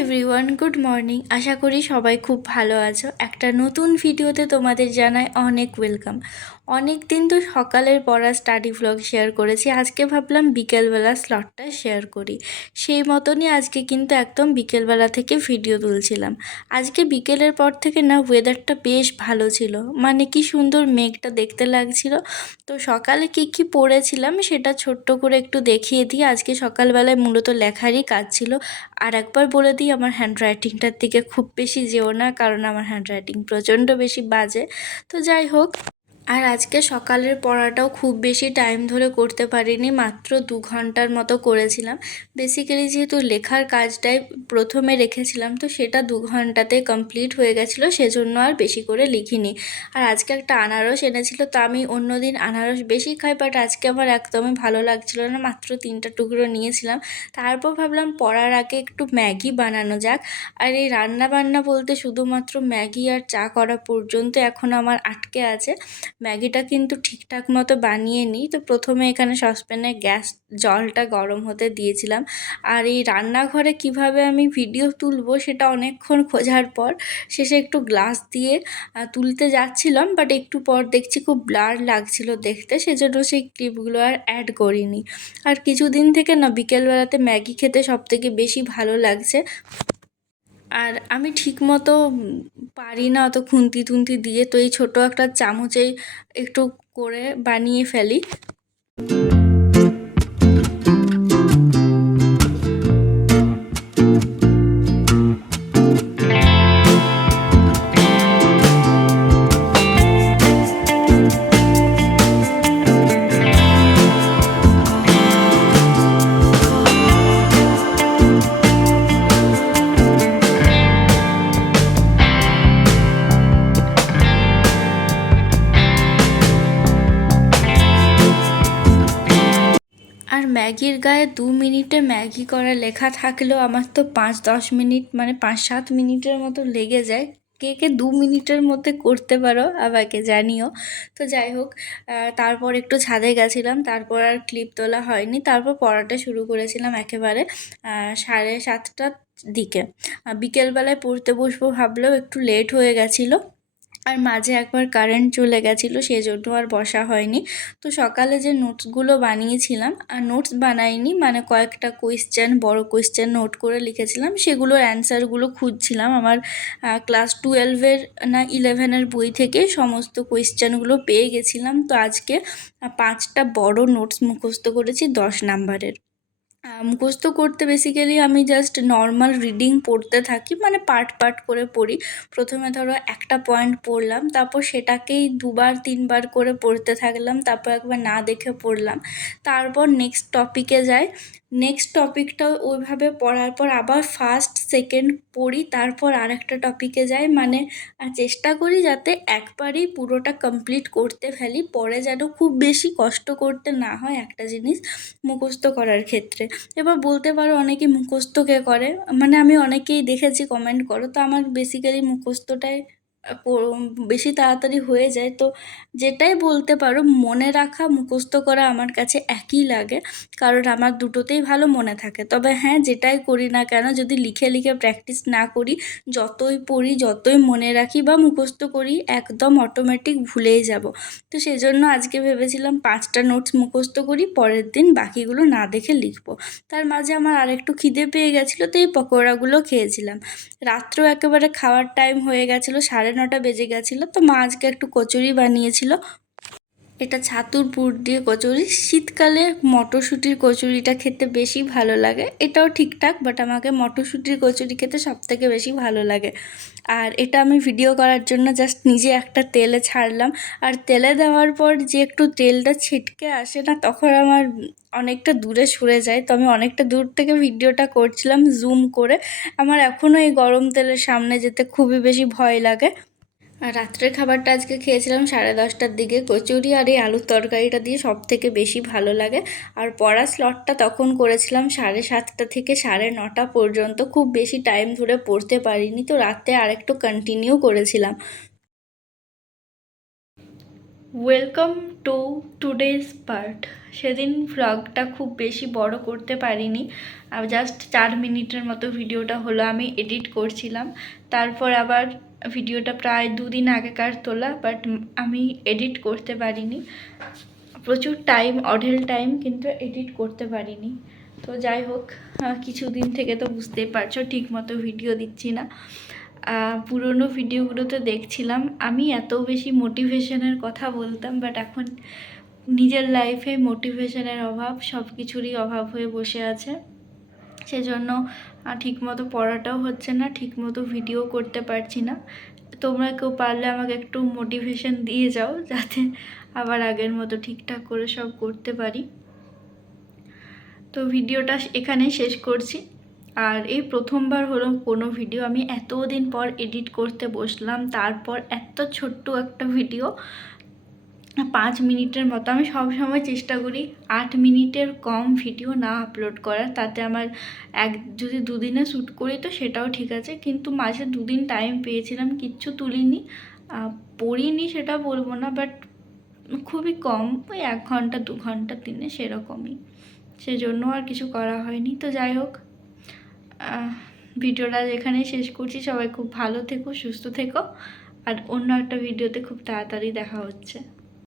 Everyone, good morning. আশা করি সবাই খুব ভালো আছো। একটা নতুন ভিডিওতে তোমাদের জানাই অনেক ওয়েলকাম। অনেক দিন তো সকালের পড়া স্টাডি ভ্লগ শেয়ার করেছি, আজকে ভাবলাম বিকেলবেলা স্লটটা শেয়ার করি। সেই মতনই আজকে কিন্তু একদম বিকেলবেলা থেকে ভিডিও তুলছিলাম। আজকে বিকেলের পর থেকে না ওয়েদারটা বেশ ভালো ছিল, মানে কি সুন্দর মেঘটা দেখতে লাগছিল। তো সকালে কি কি পড়েছিলাম সেটা ছোট্ট করে একটু দেখিয়ে দিই। আজকে সকালবেলায় মূলত লেখারই কাজ ছিল। আর একবার বলে দিই, আমার হ্যান্ডরাইটিংটার দিকে খুব বেশি যেও না, কারণ আমার হ্যান্ডরাইটিং প্রচণ্ড বেশি বাজে। তো যাই হোক, আর আজকে সকালের পড়াটাও খুব বেশি টাইম ধরে করতে পারিনি, মাত্র 2 ঘন্টার মতো করেছিলাম। বেসিক্যালি যেহেতু লেখার কাজটাই প্রথমে রেখেছিলাম, তো সেটা 2 ঘন্টাতে কমপ্লিট হয়ে গেছিলো, সেজন্য আর বেশি করে লিখিনি। আর আজকে একটা আনারস এনেছিল, তো আমি অন্যদিন আনারস বেশি খাই, বাট আজকে আমার একদমই ভালো লাগছিল না, মাত্র 3টা টুকরো নিয়েছিলাম। তারপর ভাবলাম পড়ার আগে একটু ম্যাগি বানানো যাক। আর এই রান্না বান্না বলতে শুধুমাত্র ম্যাগি আর চা করা পর্যন্ত এখন আমার আটকে আছে। ম্যাগিটা কিন্তু ঠিকঠাক মতো বানিয়ে নিই। তো প্রথমে এখানে সসপ্যানে জলটা গরম হতে দিয়েছিলাম। আর এই রান্নাঘরে কিভাবে আমি ভিডিও তুলবো সেটা অনেকক্ষণ খোঁজার পর শেষে একটু গ্লাস দিয়ে তুলতে যাচ্ছিলাম, বাট একটু পর দেখছি খুব ব্লার লাগছিল দেখতে, সেজন্য সেই ক্লিপগুলো আর অ্যাড করিনি। আর কিছুদিন থেকে না বিকেলবেলাতে ম্যাগি খেতে সবথেকে বেশি ভালো লাগছে। আর আমি ঠিকমতো পারি না অত খুন্তি টুন্তি দিয়ে, তো এই ছোটো একটা চামচেই একটু করে বানিয়ে ফেলি। আর ম্যাগির গায়ে 2 মিনিটে ম্যাগি করা লেখা থাকলেও আমার তো 5-10 মিনিট, মানে 5-7 মিনিটের মতো লেগে যায়। কে কে 2 মিনিটের মধ্যে করতে পারো আমাকে জানিও। তো যাই হোক, তারপর একটু ছাদে গেছিলাম, তারপর আর ক্লিপ তোলা হয়নি। তারপর পড়াটা শুরু করেছিলাম একেবারে 7:30টার দিকে। বিকেলবেলায় পড়তে বসবো ভাবলেও একটু লেট হয়ে গেছিলো। আর মাঝে একবার কারেন্ট চলে গেছিলো, সেজন্য আর বসা হয়নি। তো সকালে যে নোটসগুলো বানিয়েছিলাম, আর নোটস বানাইনি, মানে কয়েকটা কোয়েশ্চেন, বড় কোয়েশ্চেন নোট করে লিখেছিলাম, সেগুলোর অ্যান্সারগুলো খুঁজছিলাম। আমার ক্লাস 12-এর না 11-এর বই থেকে সমস্ত কোয়েশ্চেনগুলো পেয়ে গেছিলাম। তো আজকে 5টা বড় নোটস মুখস্থ করেছি 10 নাম্বারের। মুখস্থ করতে বেসিক্যালি আমি জাস্ট নর্মাল রিডিং পড়তে থাকি, মানে পার্ট পার্ট করে পড়ি। প্রথমে ধরো একটা পয়েন্ট পড়লাম, তারপর সেটাকেই 2-3বার করে পড়তে থাকলাম, তারপর একবার না দেখে পড়লাম। তারপর নেক্সট টপিকে যাই, নেক্সট টপিকটাও ওইভাবে পড়ার পর আবার ফার্স্ট সেকেন্ড পড়ি, তারপর আরেকটা টপিকে যাই। মানে চেষ্টা করি যাতে একবারেই পুরোটা কমপ্লিট করতে ফেলি, পরে যেন খুব বেশি কষ্ট করতে না হয় একটা জিনিস মুখস্থ করার ক্ষেত্রে। এবার বলতে পারো অনেকে মুখস্থ কে করে, মানে আমি অনেকেই দেখেছি কমেন্ট করো, তো আমার বেসিক্যালি মুখস্থটাই বেশি তাড়াতাড়ি হয়ে যায়। তো যেটাই বলতে পারো, মনে রাখা মুখস্থ করা আমার কাছে একই লাগে, কারণ আমার দুটোতেই ভালো মনে থাকে। তবে হ্যাঁ, যেটাই করি না কেন, যদি লিখে লিখে প্র্যাকটিস না করি, যতই পড়ি, যতই মনে রাখি বা মুখস্থ করি, একদম অটোমেটিক ভুলেই যাব। তো সেজন্য আজকে ভেবেছিলাম 5টা নোটস মুখস্থ করি, পরের দিন বাকিগুলো না দেখে লিখবো। তার মাঝে আমার আরেকটু খিদে পেয়ে গেছিলো, তো এই পকোড়াগুলো খেয়েছিলাম। রাত্রেও একেবারে খাওয়ার টাইম হয়ে গেছিলো, 9:30 বেজে গেছিলো। তো মা আজকে একটু কচুরি বানিয়েছিল, এটা ছাতুর পুর দিয়ে কচুরি। শীতকালে মটরশুঁটির কচুরিটা খেতে বেশি ভালো লাগে, এটাও ঠিকঠাক, বাট আমাকে মটরশুঁটির কচুরি খেতে সবথেকে বেশি ভালো লাগে। আর এটা আমি ভিডিও করার জন্য জাস্ট নিজে একটা তেলে ছাড়লাম। আর তেলে দেওয়ার পর যে একটু তেলটা ছিটকে আসে না, তখন আমার অনেকটা দূরে সরে যায়। তো আমি অনেকটা দূর থেকে ভিডিওটা করছিলাম জুম করে। আমার এখনও এই গরম তেলের সামনে যেতে খুবই বেশি ভয় লাগে। আর রাত্রের খাবারটা আজকে খেয়েছিলাম 10:30টার দিকে, কচুরি আর এই আলুর তরকারিটা দিয়ে সবথেকে বেশি ভালো লাগে। আর পড়া স্লটটা তখন করেছিলাম 7:30টা থেকে 9:30 পর্যন্ত, খুব বেশি টাইম ধরে পড়তে পারিনি, তো রাতে আরেকটু কন্টিনিউ করেছিলাম। Welcome to today's part. সেদিন ভ্লগটা খুব বেশি বড় করতে পারিনি, জাস্ট 4 মিনিটের মতো ভিডিওটা হলো। আমি এডিট করছিলাম, তারপর আবার ভিডিওটা প্রায় 2 দিন আগেকার তোলা, বাট আমি এডিট করতে পারিনি। প্রচুর টাইম, অঢেল টাইম, কিন্তু এডিট করতে পারিনি। তো যাই হোক, কিছুদিন থেকে তো বুঝতেই পারছো ঠিক মতো ভিডিও দিচ্ছি না। পুরনো ভিডিওগুলোতে দেখছিলাম আমি এত বেশি মোটিভেশনের কথা বলতাম, বাট এখন নিজের লাইফে মোটিভেশনের অভাব, সব কিছুরই অভাব হয়ে বসে আছে। সেজন্য ঠিকমতো পড়াটাও হচ্ছে না, ঠিকমতো ভিডিও করতে পারছি না। তোমরা কেউ পারলে আমাকে একটু মোটিভেশন দিয়ে যাও, যাতে আবার আগের মতো ঠিকঠাক করে সব করতে পারি। তো ভিডিওটা এখানে শেষ করছি। আর এই প্রথমবার হলো কোনো ভিডিও আমি এতদিন পর এডিট করতে বসলাম, তারপর এত ছোট্ট একটা ভিডিও 5 মিনিটের মতো। আমি সবসময় চেষ্টা করি 8 মিনিটের কম ভিডিও না আপলোড করার, তাতে আমার যদি 2 দিনে শ্যুট করি তো সেটাও ঠিক আছে, কিন্তু মাঝে 2 দিন টাইম পেয়েছিলাম, কিচ্ছু তুলিনি, পড়িনি সেটা বলবো না, বাট খুবই কম, ওই 1 ঘন্টা 2 ঘন্টা দিনে সেরকমই, সেজন্য আর কিছু করা হয়নি। তো যাই হোক, ভিডিওটা এখানে শেষ করছি। সবাই খুব ভালো থেকো, সুস্থ থেকো, আর অন্য একটা ভিডিওতে খুব তাড়াতাড়ি দেখা হচ্ছে।